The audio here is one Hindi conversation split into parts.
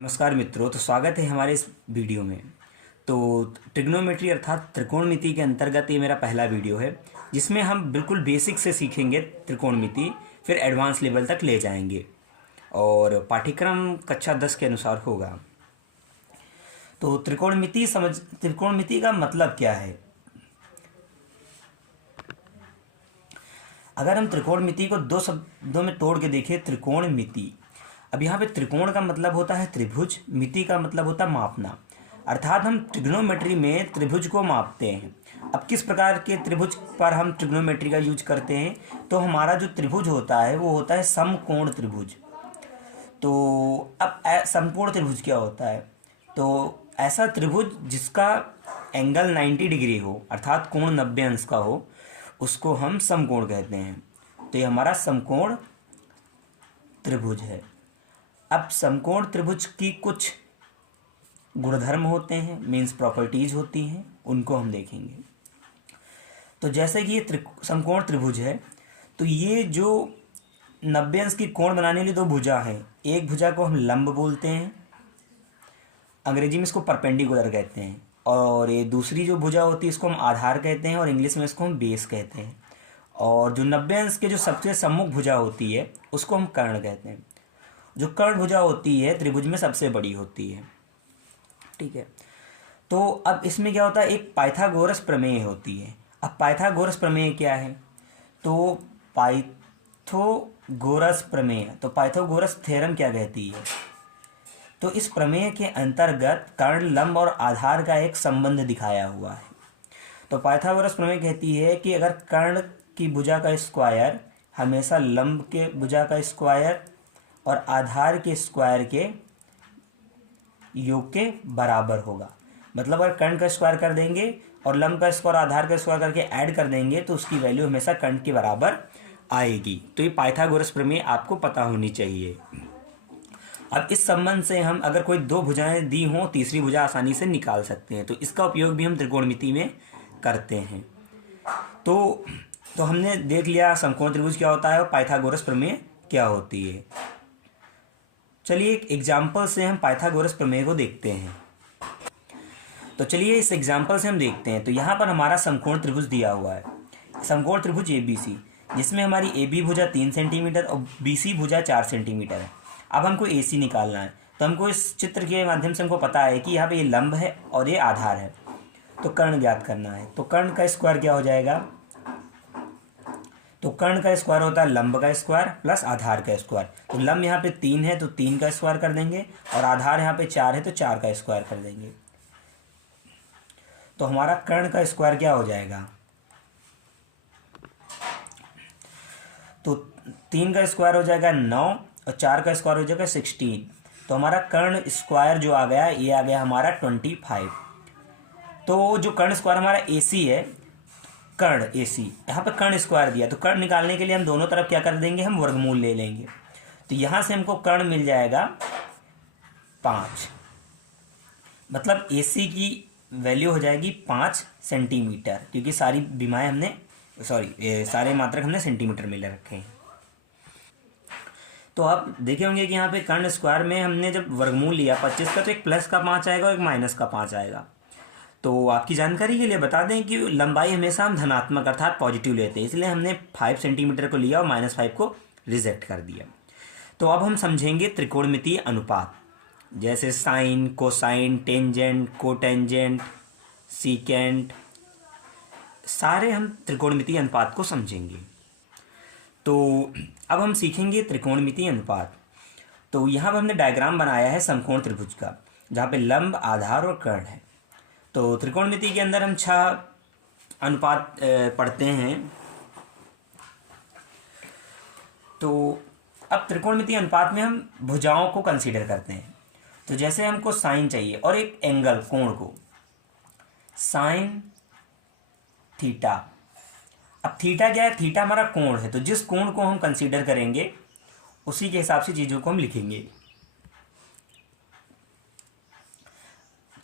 नमस्कार मित्रों, तो स्वागत है हमारे इस वीडियो में। तो ट्रिग्नोमेट्री अर्थात त्रिकोणमिति के अंतर्गत ये मेरा पहला वीडियो है, जिसमें हम बिल्कुल बेसिक से सीखेंगे त्रिकोणमिति, फिर एडवांस लेवल तक ले जाएंगे और पाठ्यक्रम कक्षा 10 के अनुसार होगा। तो त्रिकोणमिति का मतलब क्या है? अगर हम त्रिकोणमिति को दो शब्दों में तोड़ के देखें, त्रिकोणमिति, अब यहाँ पे त्रिकोण का मतलब होता है त्रिभुज, मिति का मतलब होता है मापना, अर्थात हम ट्रिग्नोमेट्री में त्रिभुज को मापते हैं। अब किस प्रकार के त्रिभुज पर हम ट्रिग्नोमेट्री का यूज करते हैं? तो हमारा जो त्रिभुज होता है वो होता है समकोण त्रिभुज। तो अब समकोण त्रिभुज क्या होता है? तो ऐसा त्रिभुज जिसका एंगल 90 डिग्री हो, अर्थात कोण 90 अंश का हो, उसको हम समकोण कहते हैं। तो ये हमारा समकोण त्रिभुज है। अब समकोण त्रिभुज की कुछ गुणधर्म होते हैं, मीन्स प्रॉपर्टीज होती हैं, उनको हम देखेंगे। तो जैसे कि ये समकोण त्रिभुज है, तो ये जो 90 अंश की कोण बनाने के लिए दो भुजा हैं, एक भुजा को हम लंब बोलते हैं, अंग्रेजी में इसको परपेंडिकुलर कहते हैं, और ये दूसरी जो भुजा होती है इसको हम आधार कहते हैं और इंग्लिश में इसको हम बेस कहते हैं। और जो 90 अंश के जो सबसे सम्मुख भुजा होती है उसको हम कर्ण कहते हैं। जो कर्ण भुजा होती है त्रिभुज में सबसे बड़ी होती है, ठीक है। तो अब इसमें क्या होता है, एक पाइथागोरस प्रमेय होती है। अब पाइथागोरस प्रमेय क्या है? तो पाइथागोरस प्रमेय, तो पाइथागोरस थ्योरम क्या कहती है? तो इस प्रमेय के अंतर्गत कर्ण, लंब और आधार का एक संबंध दिखाया हुआ है। तो पाइथागोरस प्रमेय कहती है कि अगर कर्ण की भुजा का स्क्वायर हमेशा लंब के भुजा का स्क्वायर और आधार के स्क्वायर के योग के बराबर होगा, मतलब अगर कर्ण का स्क्वायर कर देंगे और लंब का स्क्वायर आधार का स्क्वायर करके ऐड कर देंगे तो उसकी वैल्यू हमेशा कर्ण के बराबर आएगी। तो ये पाइथागोरस प्रमेय आपको पता होनी चाहिए। अब इस संबंध से हम अगर कोई दो भुजाएं दी हों, तीसरी भुजा आसानी से निकाल सकते हैं। तो इसका उपयोग भी हम त्रिकोणमिति में करते हैं। तो हमने देख लिया समकोण त्रिभुज क्या होता है और पाइथागोरस प्रमेय क्या होती है। चलिए एक एग्जाम्पल से हम पाइथागोरस प्रमेय को देखते हैं। तो चलिए इस एग्जाम्पल से हम देखते हैं। तो यहाँ पर हमारा समकोण त्रिभुज दिया हुआ है, समकोण त्रिभुज ABC, जिसमें हमारी AB भुजा 3 सेंटीमीटर और BC भुजा 4 सेंटीमीटर है। अब हमको AC निकालना है। तो हमको इस चित्र के माध्यम से हमको पता है कि यहाँ पे ये लंब है और ये आधार है। तो कर्ण ज्ञात करना है। तो कर्ण का स्क्वायर क्या हो जाएगा? तो कर्ण का स्क्वायर होता है लंब का स्क्वायर प्लस आधार का स्क्वायर। तो लंब यहाँ पे 3 है तो 3 का स्क्वायर कर देंगे और आधार यहाँ पे 4 है तो 4 का स्क्वायर कर देंगे। तो हमारा कर्ण का स्क्वायर क्या हो जाएगा? तो 3 का स्क्वायर हो जाएगा 9 और 4 का स्क्वायर हो जाएगा 16। तो हमारा कर्ण स्क्वायर जो आ गया, ये आ गया हमारा 25। तो जो कर्ण स्क्वायर हमारा AC है, कर्ण AC, यहाँ पे कर्ण स्क्वायर दिया, तो कर्ण निकालने के लिए हम दोनों तरफ क्या कर देंगे, हम वर्गमूल ले लेंगे। तो यहाँ से हमको कर्ण मिल जाएगा 5, मतलब AC की वैल्यू हो जाएगी 5 सेंटीमीटर, क्योंकि सारी विमाएँ हमने सारे मात्रक हमने सेंटीमीटर में ले रखे हैं। तो आप देखे होंगे कि यहाँ पे कर्ण स्क्वायर में हमने जब वर्गमूल लिया 25 का, तो एक प्लस का 5 आएगा और एक माइनस का 5 आएगा। तो आपकी जानकारी के लिए बता दें कि लंबाई हमेशा हम धनात्मक अर्थात पॉजिटिव लेते हैं, इसलिए हमने 5 सेंटीमीटर को लिया और -5 को रिजेक्ट कर दिया। तो अब हम समझेंगे त्रिकोणमितीय अनुपात, जैसे sine, cosine, tangent, cotangent, secant, सारे हम त्रिकोणमितीय अनुपात को समझेंगे। तो अब हम सीखेंगे त्रिकोणमितीय अनुपात। तो यहाँ पर हमने डायग्राम बनाया है समकोण त्रिभुज का, जहाँ पे लंब, आधार और कर्ण है। तो त्रिकोणमिति के अंदर हम 6 अनुपात पढ़ते हैं। तो अब त्रिकोणमिति अनुपात में हम भुजाओं को कंसीडर करते हैं। तो जैसे हमको साइन चाहिए और एक एंगल, कोण को, साइन थीटा। अब थीटा क्या है? थीटा हमारा कोण है। तो जिस कोण को हम कंसीडर करेंगे उसी के हिसाब से चीज़ों को हम लिखेंगे।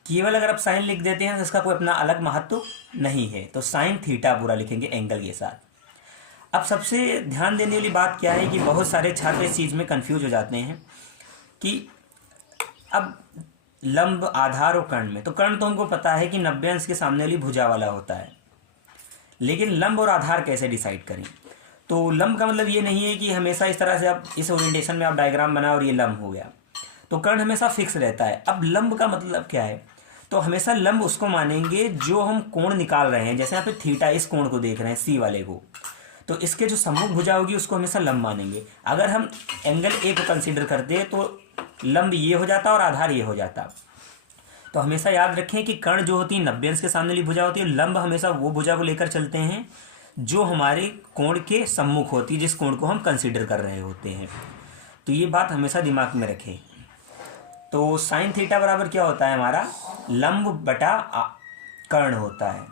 केवल अगर आप साइन लिख देते हैं तो इसका कोई अपना अलग महत्व नहीं है। तो साइन थीटा पूरा लिखेंगे एंगल के साथ। अब सबसे ध्यान देने वाली बात क्या है कि बहुत सारे छात्र इस चीज़ में कंफ्यूज हो जाते हैं कि अब लंब, आधार और कर्ण में, तो कर्ण तो हमको पता है कि 90 अंश के सामने वाली भुजा वाला होता है, लेकिन लंब और आधार कैसे डिसाइड करें? तो लंब का मतलब ये नहीं है कि हमेशा इस तरह से आप इस ओरिएंटेशन में आप डायग्राम बनाओ और ये लंब हो गया, तो कर्ण हमेशा फिक्स रहता है। अब लंब का मतलब क्या है? तो हमेशा लंब उसको मानेंगे जो हम कोण निकाल रहे हैं। जैसे यहाँ पे थीटा, इस कोण को देख रहे हैं, सी वाले को, तो इसके जो सम्मुख भुजा होगी उसको हमेशा लंब मानेंगे। अगर हम एंगल ए को कंसीडर करते तो लंब ये हो जाता और आधार ये हो जाता। तो हमेशा याद रखें कि कर्ण जो होती है 90 अंश के सामने वाली भुजा होती है, लंब हमेशा वो भुजा को लेकर चलते हैं जो हमारे कोण के सम्मुख होती है, जिस कोण को हम कंसीडर कर रहे होते हैं। तो ये बात हमेशा दिमाग में रखें। तो साइन थीटा बराबर क्या होता है हमारा? लंब बटा कर्ण होता है।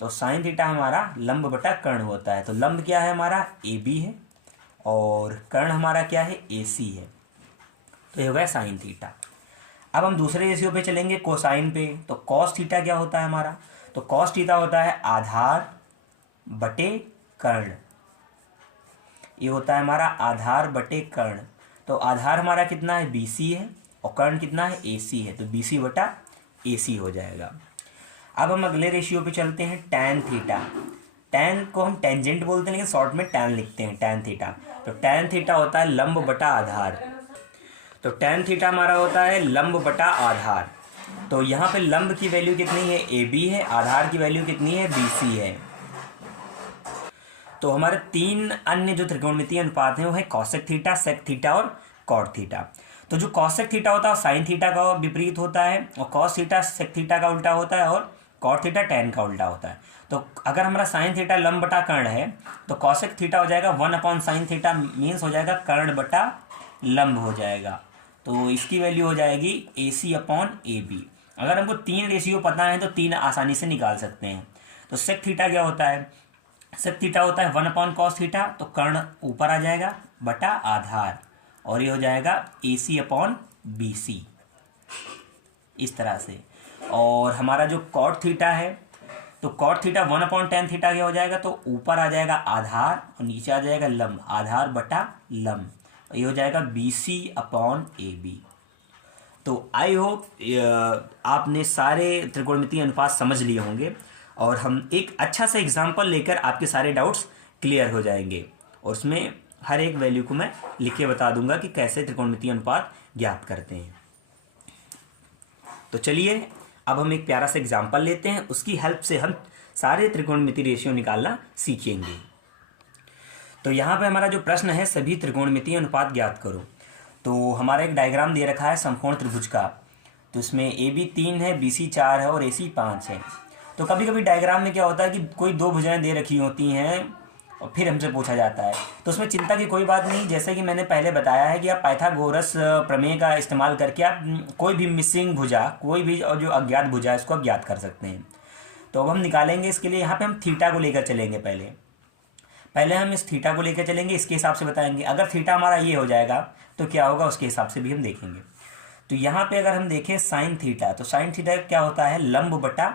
तो साइन थीटा हमारा लंब बटा कर्ण होता है। तो लंब क्या है हमारा? ए बी है, और कर्ण हमारा क्या है? ए सी है। तो ये हो गया साइन थीटा। अब हम दूसरे रेशियो पे चलेंगे, कोसाइन पे। तो कॉस थीटा क्या होता है हमारा? तो कॉस थीटा होता है आधार बटे कर्ण। ये होता है हमारा आधार बटे कर्ण। तो आधार हमारा कितना है? BC है, और कर्ण कितना है? AC है। तो BC बटा AC हो जाएगा। अब हम अगले रेशियो पे चलते हैं, टैन थीटा। टैन को हम टेंजेंट बोलते हैं, लेकिन शॉर्ट में टैन लिखते हैं, टैन थीटा। तो टैन थीटा होता है लंब बटा आधार। तो टैन थीटा हमारा होता है लंब बटा आधार। तो यहाँ पे लंब की वैल्यू कितनी है? AB है, आधार की वैल्यू कितनी है? BC है। तो हमारे तीन अन्य जो त्रिकोणमितीय अनुपात हैं वो है कॉसेक थीटा, सेक थीटा और कॉट थीटा। तो जो कॉसेक थीटा होता है साइन थीटा का विपरीत होता है, और कॉस थीटा सेक थीटा का उल्टा होता है, और कॉट थीटा टैन का उल्टा होता है। तो अगर हमारा साइन थीटा लंब बटा कर्ण है, तो कॉसेक थीटा हो जाएगा 1/sin थीटा, मीन्स हो जाएगा कर्ण बटा लंब हो जाएगा। तो इसकी वैल्यू हो जाएगी AC/AB। अगर हमको तीन रेशियो पता है तो तीन आसानी से निकाल सकते हैं। तो सेक थीटा क्या होता है? सेक थीटा होता है 1/cos थीटा, तो कर्ण ऊपर आ जाएगा बटा आधार, और ये हो जाएगा AC/BC, इस तरह से। और हमारा जो कॉट थीटा है, तो कॉट थीटा 1/tan थीटा क्या हो जाएगा? तो ऊपर आ जाएगा आधार और नीचे आ जाएगा लंब, आधार बटा लंब, ये हो जाएगा BC/AB। तो आई होप आपने सारे त्रिकोणमितीय अनुपात समझ लिए होंगे, और हम एक अच्छा सा एग्जाम्पल लेकर आपके सारे डाउट्स क्लियर हो जाएंगे, और उसमें हर एक वैल्यू को मैं लिख के बता दूंगा कि कैसे त्रिकोणमितीय अनुपात ज्ञात करते हैं। तो चलिए अब हम एक प्यारा सा एग्जाम्पल लेते हैं, उसकी हेल्प से हम सारे त्रिकोणमितीय रेशियो निकालना सीखेंगे। तो यहाँ पे हमारा जो प्रश्न है, सभी त्रिकोणमितीय अनुपात ज्ञात करो। तो हमारा एक डायग्राम दे रखा है समकोण त्रिभुज का। तो इसमें AB 3 है, BC 4 है और AC 5 है। तो कभी कभी डायग्राम में क्या होता है कि कोई दो भुजाएं दे रखी होती हैं और फिर हमसे पूछा जाता है, तो उसमें चिंता की कोई बात नहीं। जैसे कि मैंने पहले बताया है कि आप पाइथागोरस प्रमेय का इस्तेमाल करके आप कोई भी मिसिंग भुजा, कोई भी जो अज्ञात भुजा है उसको आप ज्ञात कर सकते हैं। तो अब हम निकालेंगे, इसके लिए यहाँ पे हम थीटा को लेकर चलेंगे। पहले हम इस थीटा को लेकर चलेंगे, इसके हिसाब से बताएंगे। अगर थीटा हमारा ये हो जाएगा तो क्या होगा, उसके हिसाब से भी हम देखेंगे। तो यहाँ पे अगर हम देखें साइन थीटा, तो साइन थीटा क्या होता है? लंब बटा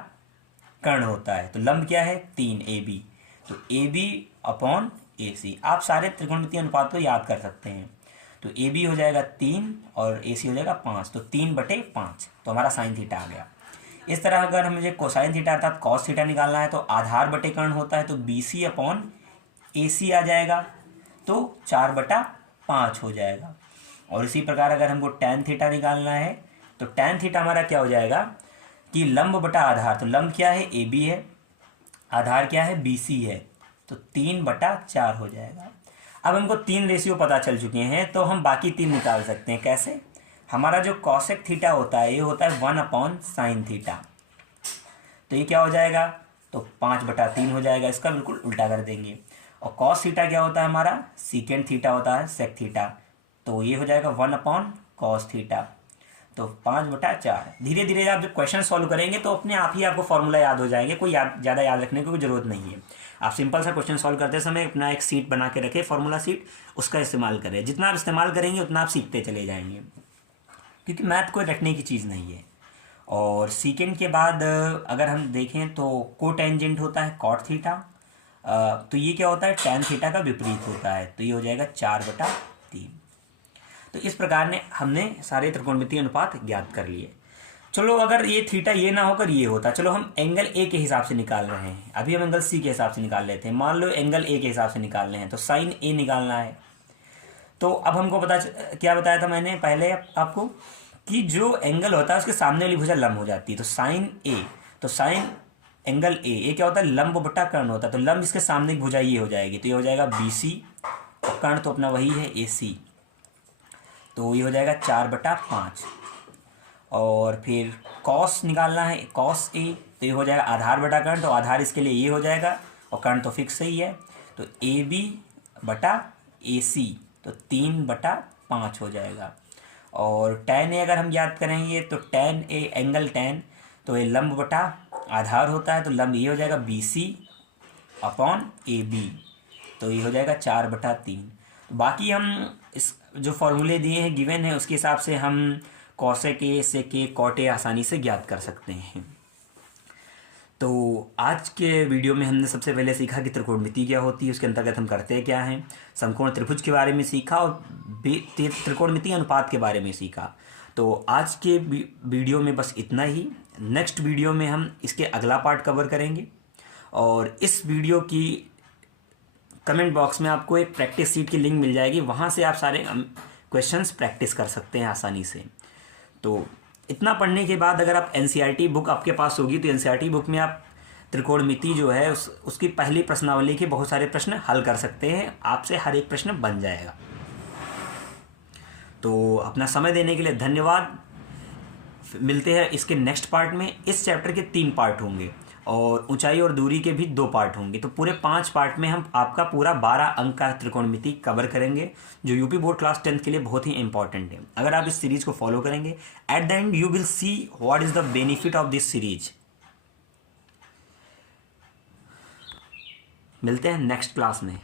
कर्ण होता है। तो लंब क्या है? 3 AB। तो AB/AC। आप सारे त्रिकोणमितीय अनुपात को याद कर सकते हैं। तो AB हो जाएगा 3 और AC हो जाएगा 5, तो 3/5। तो हमारा साइन थीटा आ गया। इस तरह अगर मुझे कोसाइन थीटा अर्थात कॉस थीटा निकालना है, तो आधार बटे कर्ण होता है, तो BC/AC आ जाएगा, तो 4/5 हो जाएगा। और इसी प्रकार अगर हमको टैन थीटा निकालना है, तो टैन थीटा हमारा क्या हो जाएगा कि लंब बटा आधार। तो लंब क्या है? AB है, आधार क्या है? BC है, तो 3/4 हो जाएगा। अब हमको तीन रेशियो पता चल चुके हैं, तो हम बाकी तीन निकाल सकते हैं। कैसे? हमारा जो कॉसेक थीटा होता है ये होता है 1/sin थीटा, तो ये क्या हो जाएगा? तो 5/3 हो जाएगा। इसका बिल्कुल उल्टा कर देंगे। और कॉस थीटा क्या होता है हमारा? सीकेंड थीटा होता है, सेक थीटा, तो ये हो जाएगा 1/cos थीटा, तो 5/4। धीरे धीरे आप जब क्वेश्चन सॉल्व करेंगे तो अपने आप ही आपको फॉर्मूला याद हो जाएंगे, कोई ज़्यादा याद रखने की कोई ज़रूरत नहीं है। आप सिंपल सा क्वेश्चन सॉल्व करते समय अपना एक सीट बना के रखें, फॉर्मूला सीट, उसका इस्तेमाल करें। जितना आप इस्तेमाल करेंगे उतना आप सीखते चले जाएंगे, क्योंकि मैथ कोई रटने की चीज़ नहीं है। और सीकेंड के बाद अगर हम देखें तो कोटेंजेंट होता है कॉट थीटा, तो ये क्या होता है? टैन थीटा का विपरीत होता है, तो ये हो जाएगा 4/3। तो तो इस प्रकार ने हमने सारे त्रिकोणमितीय अनुपात ज्ञात कर लिए। चलो अगर ये थीटा ये ना होकर ये होता, चलो हम एंगल ए के हिसाब से निकाल रहे हैं, अभी हम एंगल सी के हिसाब से निकाल लेते हैं। मान लो एंगल ए के हिसाब से निकाल रहे हैं तो साइन ए निकालना है। तो अब हमको क्या बताया था मैंने पहले आपको कि जो एंगल होता है उसके सामने वाली भुजा लंब हो जाती है। तो साइन ए, तो साइन एंगल ए क्या होता है, लंब बटा कर्ण होता है। तो लंब इसके सामने की भुजा ये हो जाएगी, तो ये हो जाएगा बी सी, और कर्ण तो अपना वही है ए सी, तो ये हो जाएगा 4/5। और फिर कॉस निकालना है, कॉस ए, तो ये हो जाएगा आधार बटा कर्ण, तो आधार इसके लिए ये हो जाएगा और कर्ण तो फिक्स ही है, तो ए बी बटा ए सी, तो 3/5 हो जाएगा। और टैन ए अगर हम याद करेंगे तो टैन ए एंगल टैन, तो ये लंब बटा आधार होता है, तो लंब ये हो जाएगा B C upon A B, तो ये हो जाएगा 4/3। बाकी हम इस जो फॉर्मूले दिए हैं गिवन है उसके हिसाब से हम cosec A sec A cot A आसानी से ज्ञात कर सकते हैं। तो आज के वीडियो में हमने सबसे पहले सीखा कि त्रिकोणमिति क्या होती है, उसके अंतर्गत हम करते क्या हैं, समकोण त्रिभुज के बारे में सीखा और त्रिकोणमिति अनुपात के बारे में सीखा। तो आज के वीडियो में बस इतना ही। नेक्स्ट वीडियो में हम इसके अगला पार्ट कवर करेंगे, और इस वीडियो की कमेंट बॉक्स में आपको एक प्रैक्टिस सीट की लिंक मिल जाएगी, वहाँ से आप सारे क्वेश्चंस प्रैक्टिस कर सकते हैं आसानी से। तो इतना पढ़ने के बाद अगर आप एनसीईआरटी बुक आपके पास होगी तो एनसीईआरटी बुक में आप त्रिकोणमिति जो है उसकी पहली प्रश्नावली के बहुत सारे प्रश्न हल कर सकते हैं, आपसे हर एक प्रश्न बन जाएगा। तो अपना समय देने के लिए धन्यवाद। मिलते हैं इसके नेक्स्ट पार्ट में। इस चैप्टर के 3 पार्ट होंगे और ऊंचाई और दूरी के भी 2 पार्ट होंगे, तो पूरे 5 पार्ट में हम आपका पूरा 12 अंक का त्रिकोणमिति कवर करेंगे, जो यूपी बोर्ड क्लास 10 के लिए बहुत ही इंपॉर्टेंट है। अगर आप इस सीरीज को फॉलो करेंगे, at the end you will see what is the benefit of this series. मिलते हैं नेक्स्ट क्लास में।